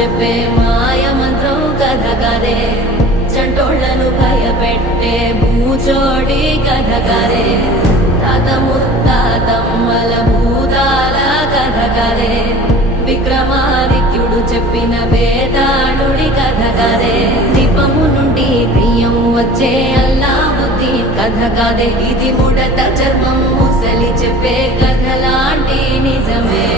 చెప్పే మాయ మంత్రం కథ కదే, చంటోళ్లను భయపెట్టే భూచోడి కథ కదే, తాత ముత్తాతమ్మల భూతాల కథ కదే, విక్రమాదిత్యుడు చెప్పిన వేదాళుడి కథ కదే, దీపము నుండి బియ్యం వచ్చే అల్లావుద్దీన్ కథ కదే, ఇది ముడత చర్మం ముసలి చెప్పే కథ లాంటి నిజమే.